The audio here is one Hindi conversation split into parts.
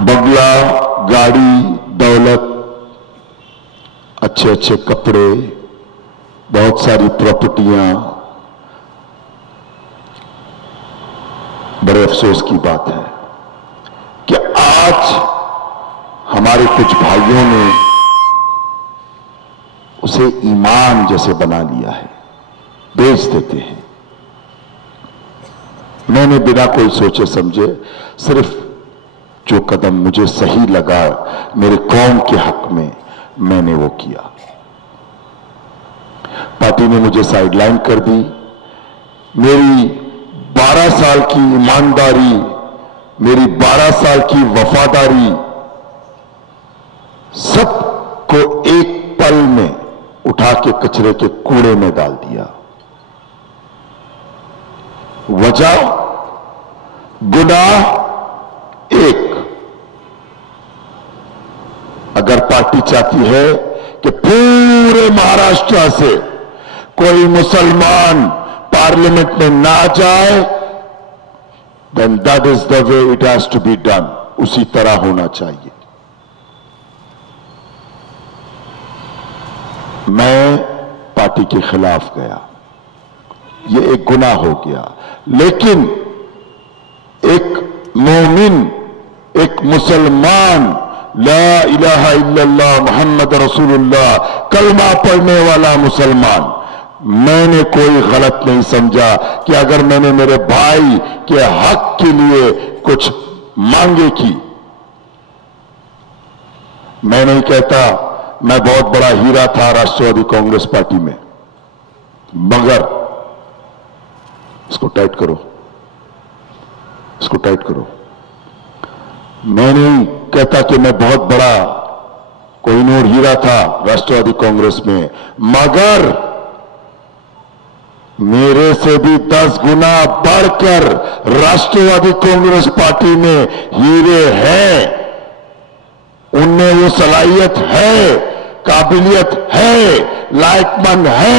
बंगला, गाड़ी, दौलत, अच्छे अच्छे कपड़े, बहुत सारी प्रॉपर्टियां। बड़े अफसोस की बात है कि आज हमारे कुछ भाइयों ने उसे ईमान जैसे बना लिया है, बेच देते हैं। मैंने बिना कोई सोचे समझे सिर्फ जो कदम मुझे सही लगा मेरे कौम के हक में, मैंने वो किया। पार्टी ने मुझे साइडलाइन कर दी। मेरी 12 साल की ईमानदारी, मेरी 12 साल की वफादारी सबको एक पल में उठा के कचरे के कूड़े में डाल दिया। वजह, गुनाह एक। अगर पार्टी चाहती है कि पूरे महाराष्ट्र से कोई मुसलमान पार्लियामेंट में ना जाए, then that is the way it has to be done. उसी तरह होना चाहिए। मैं पार्टी के खिलाफ गया, यह एक गुनाह हो गया। लेकिन एक मोमिन, एक मुसलमान, ला इलाहा इल्लल्लाह मुहम्मद रसूलुल्लाह कलमा पढ़ने वाला मुसलमान, मैंने कोई गलत नहीं समझा कि अगर मैंने मेरे भाई के हक के लिए कुछ मांगे की। मैं नहीं कहता मैं बहुत बड़ा हीरा था राष्ट्रवादी कांग्रेस पार्टी में, मगर इसको टाइट करो, इसको टाइट करो। मैं नहीं कहता कि मैं बहुत बड़ा कोहिनूर हीरा था राष्ट्रवादी कांग्रेस में, मगर मेरे से भी 10 गुना बढ़कर राष्ट्रवादी कांग्रेस पार्टी में हीरे हैं। उनमें वो सलाहियत है, काबिलियत है, लायकमंद है,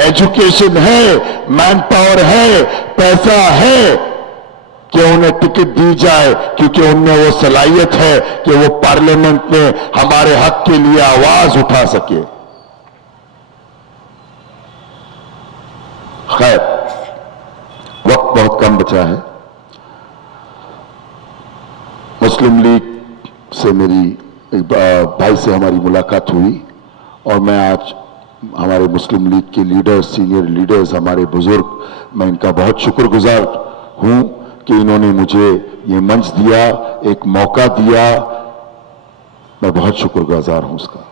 एजुकेशन है, मैन पावर है, पैसा है कि उन्हें टिकट दी जाए, क्योंकि उनमें वो सलाहियत है कि वो पार्लियामेंट में हमारे हक के लिए आवाज उठा सके। खैर, वक्त बहुत कम बचा है। मुस्लिम लीग से मेरी एक भाई से हमारी मुलाकात हुई और मैं आज हमारे मुस्लिम लीग के लीडर्स, सीनियर लीडर्स, हमारे बुजुर्ग, मैं इनका बहुत शुक्रगुजार हूं कि इन्होंने मुझे ये मंच दिया, एक मौका दिया। मैं बहुत शुक्रगुजार हूं उसका।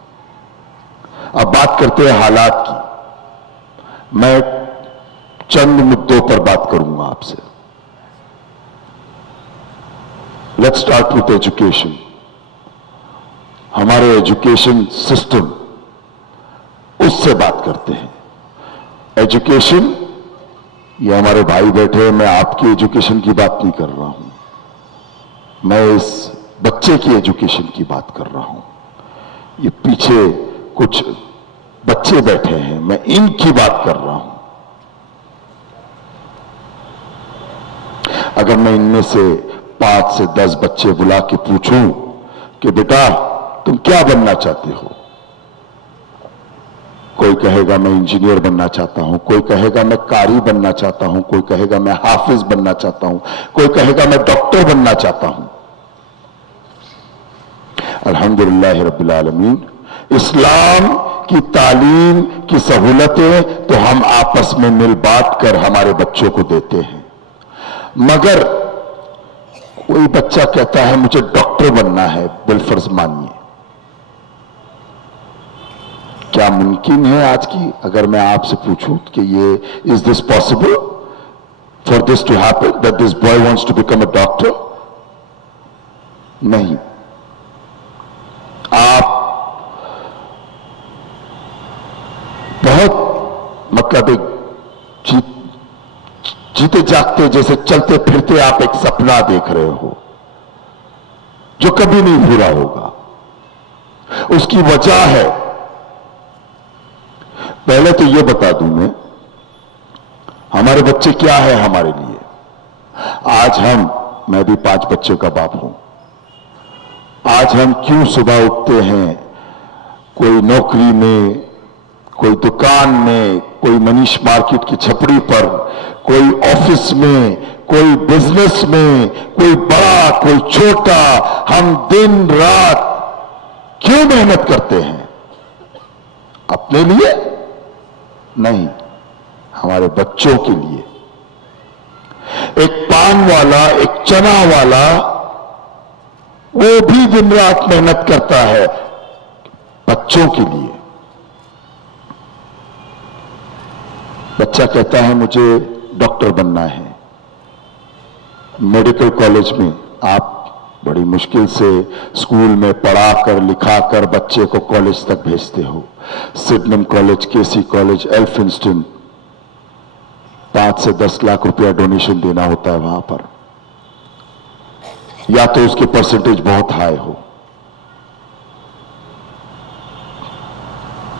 अब बात करते हैं हालात की। मैं चंद मुद्दों पर बात करूंगा आपसे। Let's start with education. हमारे एजुकेशन सिस्टम, उससे बात करते हैं। एजुकेशन, ये हमारे भाई बैठे हैं, मैं आपकी एजुकेशन की बात नहीं कर रहा हूं, मैं इस बच्चे की एजुकेशन की बात कर रहा हूं। ये पीछे कुछ बच्चे बैठे हैं, मैं इनकी बात कर रहा हूं। अगर मैं इनमें से 5 से 10 बच्चे बुला के पूछूं कि बेटा तुम क्या बनना चाहते हो, कोई कहेगा मैं इंजीनियर बनना चाहता हूं, कोई कहेगा मैं कारी बनना चाहता हूं, कोई कहेगा मैं हाफिज बनना चाहता हूं, कोई कहेगा मैं डॉक्टर बनना चाहता हूं। अल्हम्दुलिल्लाह रब्बिल आलमीन, इस्लाम की तालीम की सहूलतें तो हम आपस में मिल बांट कर हमारे बच्चों को देते हैं। मगर कोई बच्चा कहता है मुझे डॉक्टर बनना है, बिलफर्ज मानिए, क्या मुमकिन है आज की, अगर मैं आपसे पूछूं कि ये is this possible for this to happen, that this boy wants to become a doctor? नहीं। आप बहुत मतलब एक जीते जागते जैसे चलते फिरते आप एक सपना देख रहे हो जो कभी नहीं पूरा होगा। उसकी वजह है, पहले तो यह बता दूं हमारे बच्चे क्या है हमारे लिए। आज मैं भी 5 बच्चों का बाप हूं। आज हम क्यों सुबह उठते हैं, कोई नौकरी में, कोई दुकान में, कोई मनीष मार्केट की छपड़ी पर, कोई ऑफिस में, कोई बिजनेस में, कोई बड़ा कोई छोटा, हम दिन रात क्यों मेहनत करते हैं? अपने लिए नहीं, हमारे बच्चों के लिए। एक पान वाला, एक चना वाला, वो भी दिन रात मेहनत करता है बच्चों के लिए। बच्चा कहता है मुझे डॉक्टर बनना है। मेडिकल कॉलेज में आप बड़ी मुश्किल से स्कूल में पढ़ाकर लिखाकर बच्चे को कॉलेज तक भेजते हो। सिडनम कॉलेज, केसी कॉलेज, एल्फिंस्टन, 5 से 10 लाख रुपया डोनेशन देना होता है वहां पर, या तो उसकी परसेंटेज बहुत हाई हो।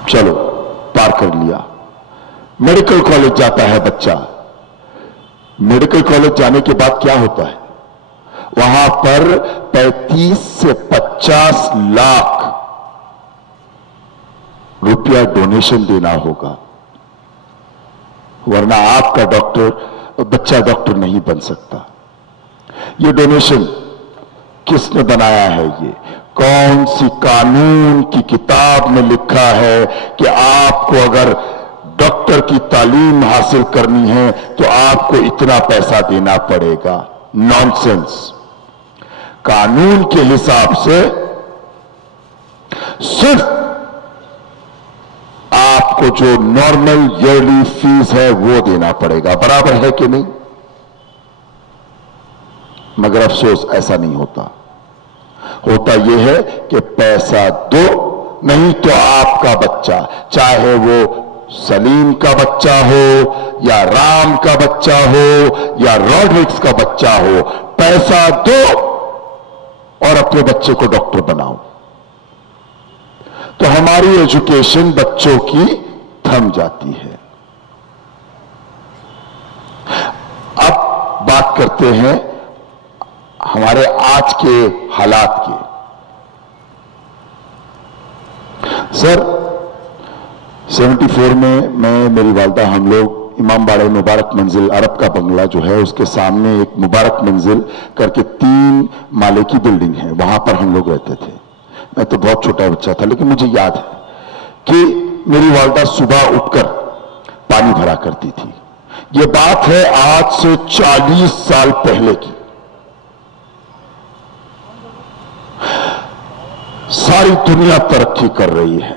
चलो पार कर लिया। मेडिकल कॉलेज जाता है बच्चा। मेडिकल कॉलेज जाने के बाद क्या होता है? वहां पर 35 से 50 लाख रुपया डोनेशन देना होगा, वरना आपका डॉक्टर, बच्चा डॉक्टर नहीं बन सकता। ये डोनेशन किसने बनाया है? ये कौन सी कानून की किताब में लिखा है कि आपको अगर डॉक्टर की तालीम हासिल करनी है तो आपको इतना पैसा देना पड़ेगा? नॉनसेंस। कानून के हिसाब से सिर्फ आपको जो नॉर्मल ईयरली फीस है वो देना पड़ेगा। बराबर है कि नहीं? मगर अफसोस ऐसा नहीं होता। होता यह है कि पैसा दो, नहीं तो आपका बच्चा, चाहे वो सलीम का बच्चा हो या राम का बच्चा हो या रॉड्रिक्स का बच्चा हो, पैसा दो और अपने बच्चे को डॉक्टर बनाओ। तो हमारी एजुकेशन बच्चों की थम जाती है। अब बात करते हैं हमारे आज के हालात की। सर 74 में मैं, मेरी वालदा, हम लोग इमामबाड़ा मुबारक मंजिल, अरब का बंगला जो है उसके सामने एक मुबारक मंजिल करके 3 माले की बिल्डिंग है, वहां पर हम लोग रहते थे। मैं तो बहुत छोटा बच्चा था, लेकिन मुझे याद है कि मेरी वालदा सुबह उठकर पानी भरा करती थी। ये बात है आज से 40 साल पहले की। सारी दुनिया तरक्की कर रही है,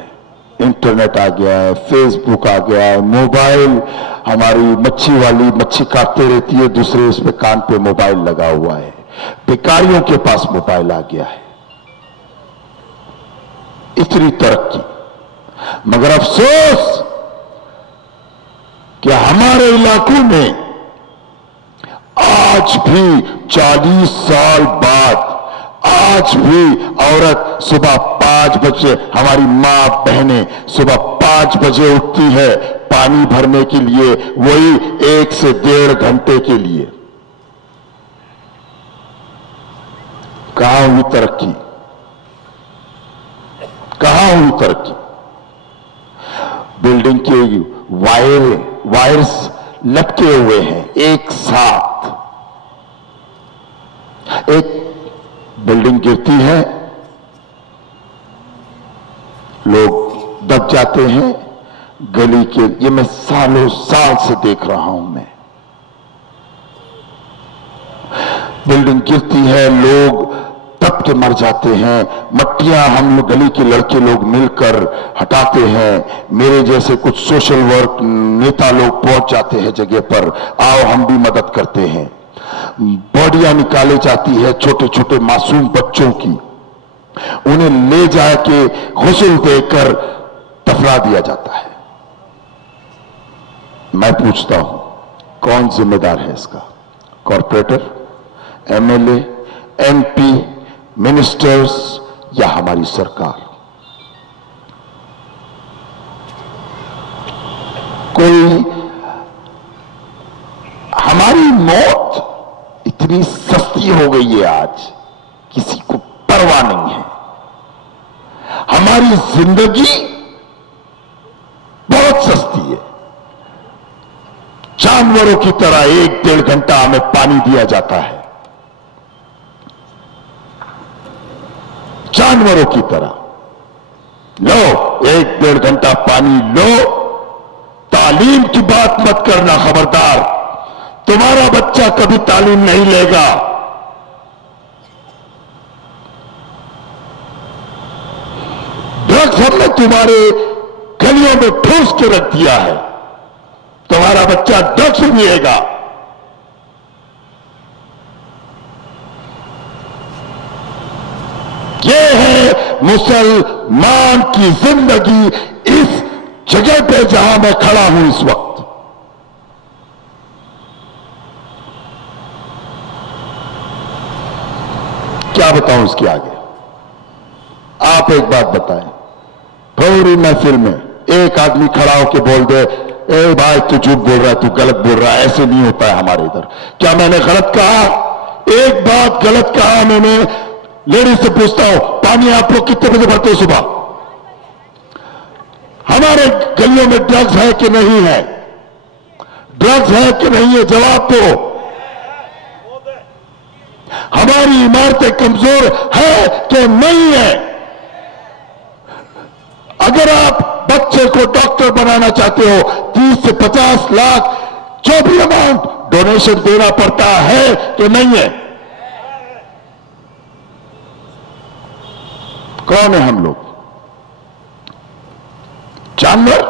इंटरनेट आ गया है, फेसबुक आ गया है, मोबाइल, हमारी मच्छी वाली मच्छी काटते रहती है, दूसरे उसमें कान पे मोबाइल लगा हुआ है, भिखारियों के पास मोबाइल आ गया है। इतनी तरक्की, मगर अफसोस कि हमारे इलाकों में आज भी 40 साल बाद आज भी औरत सुबह 5 बजे, हमारी मां बहनें सुबह 5 बजे उठती है पानी भरने के लिए, वही 1 से 1.5 घंटे के लिए। कहां हुई तरक्की? कहां हुई तरक्की? बिल्डिंग के वायर्स लटके हुए हैं एक साथ। एक बिल्डिंग गिरती है, लोग दब जाते हैं गली के। ये मैं सालों साल से देख रहा हूं। मैं बिल्डिंग गिरती है, लोग दब के मर जाते हैं। मट्टियां हम लोग गली के लड़के लोग मिलकर हटाते हैं। मेरे जैसे कुछ सोशल वर्क नेता लोग पहुंच जाते हैं जगह पर, आओ हम भी मदद करते हैं। बॉडियां निकाली जाती है छोटे छोटे मासूम बच्चों की, उन्हें ले जाके गुस्ल देकर दफना दिया जाता है। मैं पूछता हूं कौन जिम्मेदार है इसका? कॉर्पोरेटर, एमएलए, एमपी, मिनिस्टर्स या हमारी सरकार? कोई हमारी मौत इतनी सस्ती हो गई है आज, किसी को परवाह नहीं है। हमारी जिंदगी बहुत सस्ती है। जानवरों की तरह 1-1.5 घंटा हमें पानी दिया जाता है, जानवरों की तरह। लो 1-1.5 घंटा पानी लो। तालीम की बात मत करना, खबरदार। तुम्हारा बच्चा कभी तालीम नहीं लेगा। ड्रग्स हमने तुम्हारे गलियों में ठूस के रख दिया है, तुम्हारा बच्चा ड्रग्स पिएगा। ये है मुसलमान की जिंदगी इस जगह पे जहां मैं खड़ा हूं इस वक्त। क्या बताऊं इसके आगे? आप एक बात बताएं, पूरी महफिल में एक आदमी खड़ा होकर बोल दे, ए भाई तू झूठ बोल रहा है, तू गलत बोल रहा है, ऐसे नहीं होता है हमारे इधर। क्या मैंने गलत कहा? एक बात गलत कहा मैंने? लेडीज से पूछता हूं, पानी आप लोग कितने बजे भरते हो सुबह? हमारे गलियों में ड्रग्स है कि नहीं है? ड्रग्स है कि नहीं है? जवाब दो। हमारी इमारतें कमजोर है कि नहीं है? अगर आप बच्चे को डॉक्टर बनाना चाहते हो, 30 से 50 लाख जो भी अमाउंट डोनेशन देना पड़ता है कि नहीं है? कौन है हम लोग? जानवर?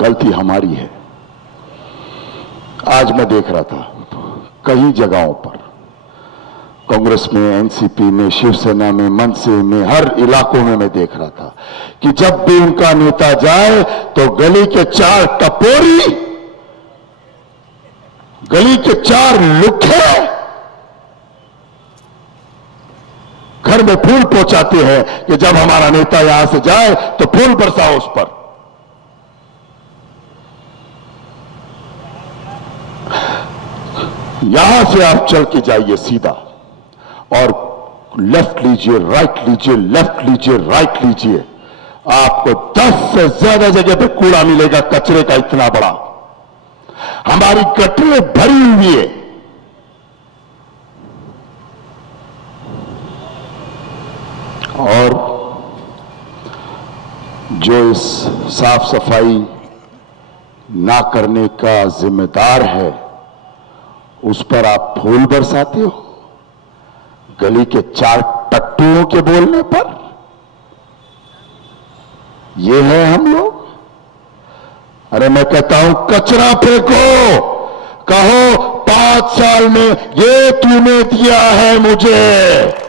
गलती हमारी है। आज मैं देख रहा था कई जगहों पर, कांग्रेस में, एनसीपी में, शिवसेना में, मनसे में, हर इलाकों में मैं देख रहा था कि जब भी उनका नेता जाए तो गली के 4 टपोरी, गली के 4 लुखे घर में फूल पहुंचाते हैं कि जब हमारा नेता यहां से जाए तो फूल बरसाओ उस पर। यहां से आप चल के जाइए सीधा और लेफ्ट लीजिए, राइट लीजिए, लेफ्ट लीजिए, राइट लीजिए, आपको 10 से ज्यादा जगह पे कूड़ा मिलेगा, कचरे का इतना बड़ा। हमारी गटरें भरी हुई है। और जो इस साफ सफाई ना करने का जिम्मेदार है, उस पर आप फूल बरसाते हो गली के 4 टट्टुओं के बोलने पर। ये है हम लोग? अरे मैं कहता हूं कचरा फेंको, कहो 5 साल में ये तूने दिया है मुझे।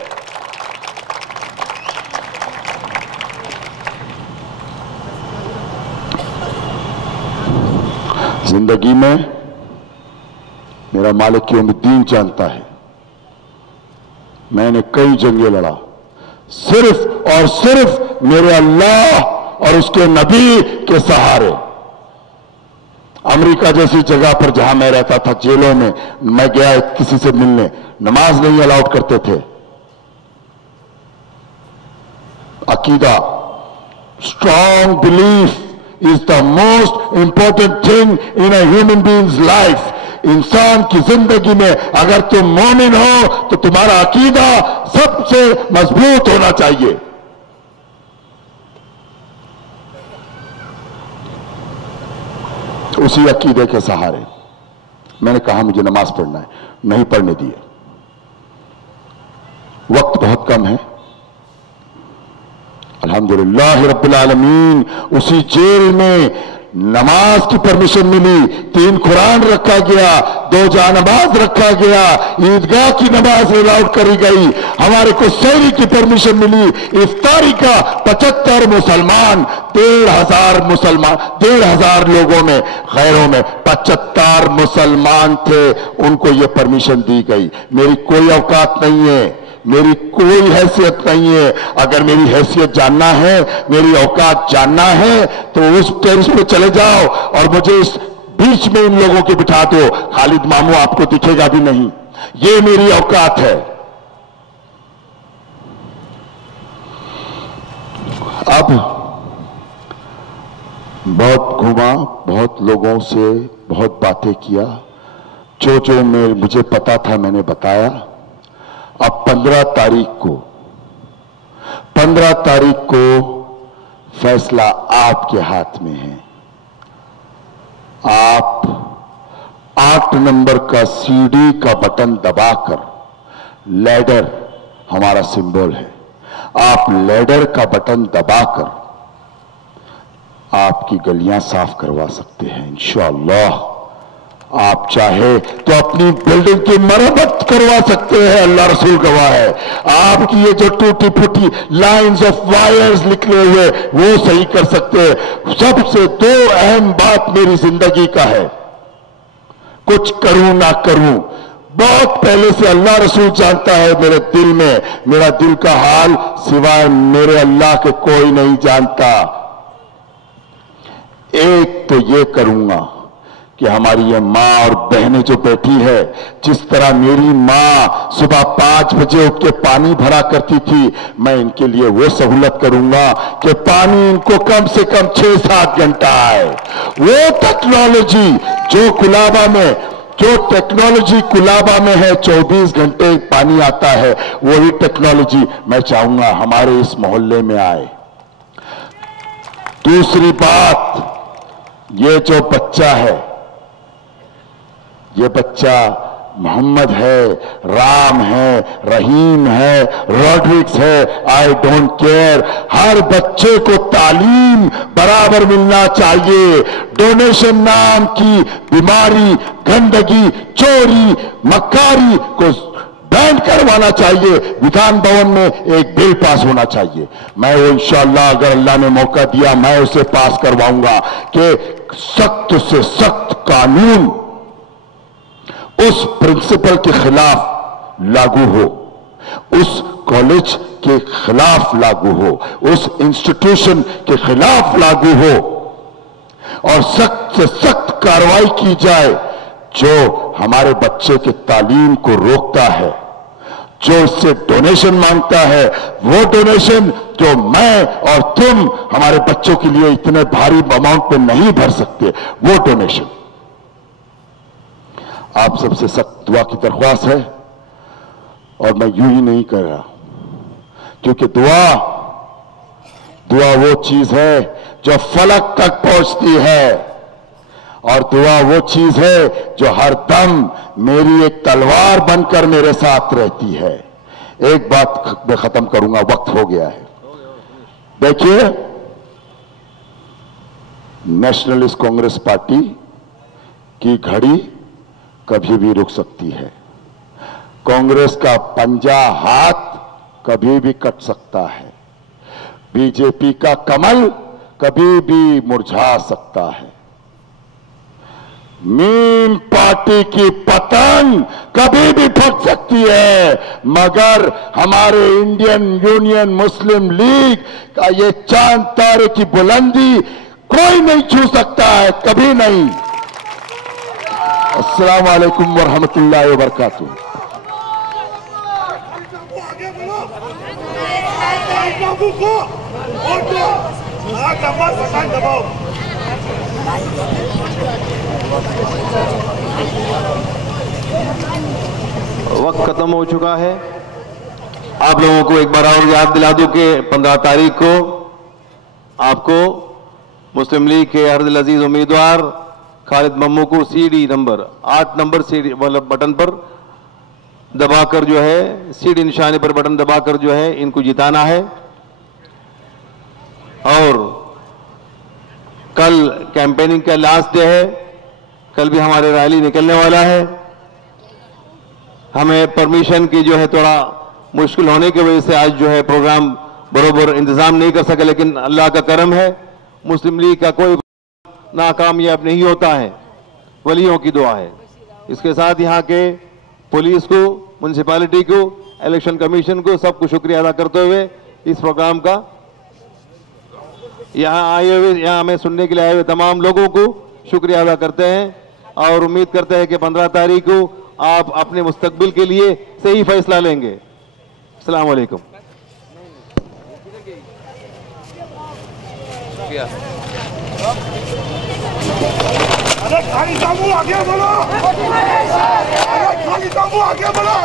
जिंदगी में मेरा मालिक यौमुद्दीन जानता है, मैंने कई जंगें लड़ा सिर्फ और सिर्फ मेरे अल्लाह और उसके नबी के सहारे। अमेरिका जैसी जगह पर जहां मैं रहता था, जेलों में मैं गया किसी से मिलने, नमाज नहीं अलाउड करते थे। अकीदा, strong belief is the most important thing in a human being's life. इंसान की जिंदगी में अगर तुम मोमिन हो तो तुम्हारा अकीदा सबसे मजबूत होना चाहिए। उसी अकीदे के सहारे मैंने कहा मुझे नमाज पढ़ना है, नहीं पढ़ने दिए। वक्त बहुत कम है, अल्हम्दुलिल्लाह रब्बिल आलमीन। उसी जेल में नमाज की परमिशन मिली, 3 कुरान रखा गया, 2 जानमाज रखा गया, ईदगाह की नमाज अलाउड करी गई, हमारे को सहरी की परमिशन मिली, इफ्तारी का 75 मुसलमान, 1,500 मुसलमान, 1,500 लोगों में, गैरों में 75 मुसलमान थे, उनको यह परमिशन दी गई। मेरी कोई औकात नहीं है, मेरी कोई हैसियत नहीं है। अगर मेरी हैसियत जानना है, मेरी औकात जानना है, तो उस टेरेस पे चले जाओ और मुझे इस बीच में इन लोगों के बिठा दो, खालिद मामू आपको दिखेगा भी नहीं। ये मेरी औकात है। अब बहुत घूमा, बहुत लोगों से बहुत बातें किया, जो मुझे पता था मैंने बताया। अब 15 तारीख को फैसला आपके हाथ में है। आप 8 नंबर का सीडी का बटन दबाकर, लैडर हमारा सिंबल है, आप लैडर का बटन दबाकर आपकी गलियां साफ करवा सकते हैं इंशाअल्लाह। आप चाहे तो अपनी बिल्डिंग की मरम्मत करवा सकते हैं, अल्लाह रसूल गवाह है। आपकी ये जो टूटी फूटी लाइंस ऑफ वायर्स निकले हुए वो सही कर सकते हैं। सबसे 2 अहम बात मेरी जिंदगी का है, कुछ करूं ना करूं, बहुत पहले से अल्लाह रसूल जानता है मेरे दिल में, मेरा दिल का हाल सिवाय मेरे अल्लाह के कोई नहीं जानता। एक तो ये करूंगा कि हमारी ये माँ और बहनें जो बैठी है, जिस तरह मेरी माँ सुबह 5 बजे उठ के पानी भरा करती थी, मैं इनके लिए वो सहूलत करूंगा कि पानी इनको कम से कम 6-7 घंटा आए। वो टेक्नोलॉजी जो कुलाबा में, जो टेक्नोलॉजी कुलाबा में है 24 घंटे पानी आता है, वही टेक्नोलॉजी मैं चाहूंगा हमारे इस मोहल्ले में आए। दूसरी बात, ये जो बच्चा है, ये बच्चा मोहम्मद है, राम है, रहीम है, रॉड्रिक्स है, आई डोंट केयर, हर बच्चे को तालीम बराबर मिलना चाहिए। डोनेशन नाम की बीमारी, गंदगी, चोरी, मक्कारी को बैन करवाना चाहिए। विधान भवन में एक बिल पास होना चाहिए। मैं वो इंशाअल्लाह अगर अल्लाह ने मौका दिया मैं उसे पास करवाऊंगा कि सख्त से सख्त कानून उस प्रिंसिपल के खिलाफ लागू हो, उस कॉलेज के खिलाफ लागू हो, उस इंस्टीट्यूशन के खिलाफ लागू हो और सख्त से सख्त कार्रवाई की जाए जो हमारे बच्चे के तालीम को रोकता है, जो इससे डोनेशन मांगता है। वो डोनेशन जो मैं और तुम हमारे बच्चों के लिए इतने भारी अमाउंट पे नहीं भर सकते, वो डोनेशन। आप सबसे सख्त दुआ की दरख्वास्त है और मैं यूं ही नहीं कर रहा, क्योंकि दुआ वो चीज है जो फलक तक पहुंचती है और दुआ वो चीज है जो हर दम मेरी एक तलवार बनकर मेरे साथ रहती है। एक बात मैं खत्म करूंगा, वक्त हो गया है। देखिए, नेशनलिस्ट कांग्रेस पार्टी की घड़ी कभी भी रुक सकती है। कांग्रेस का पंजा हाथ कभी भी कट सकता है। बीजेपी का कमल कभी भी मुरझा सकता है। मीम पार्टी की पतंग कभी भी फट सकती है, मगर हमारे इंडियन यूनियन मुस्लिम लीग का ये चांद तारे की बुलंदी कोई नहीं छू सकता है, कभी नहीं। अस्सलाम वालेकुम वरहमतुल्लाहि वबरकातुहू। वक्त खत्म हो चुका है। आप लोगों को एक बार और याद दिला दूं कि 15 तारीख को आपको मुस्लिम लीग के अहद अजीज उम्मीदवार खालिद मम्मू को सीडी नंबर 8 नंबर सीडी मतलब बटन पर दबाकर जो है, सीडी निशाने पर बटन दबाकर जो है इनको जिताना है। और कल कैंपेनिंग का लास्ट डे है, कल भी हमारे रैली निकलने वाला है। हमें परमिशन की जो है थोड़ा मुश्किल होने की वजह से आज जो है प्रोग्राम बरोबर इंतजाम नहीं कर सके, लेकिन अल्लाह का करम है, मुस्लिम लीग का कोई नाकामयाब नहीं होता है, वलियों की दुआ है। इसके साथ यहाँ के पुलिस को, म्यूनसिपैलिटी को, इलेक्शन कमीशन को, सबको शुक्रिया अदा करते हुए इस प्रोग्राम का यहाँ आए हुए, यहाँ हमें सुनने के लिए आए हुए तमाम लोगों को शुक्रिया अदा करते हैं और उम्मीद करते हैं कि 15 तारीख को आप अपने मुस्तकबिल के लिए सही फैसला लेंगे। अस्सलाम वालेकुम। अरे खाली सामू आगे बोलो, अरे खाली सामू आगे बोलो,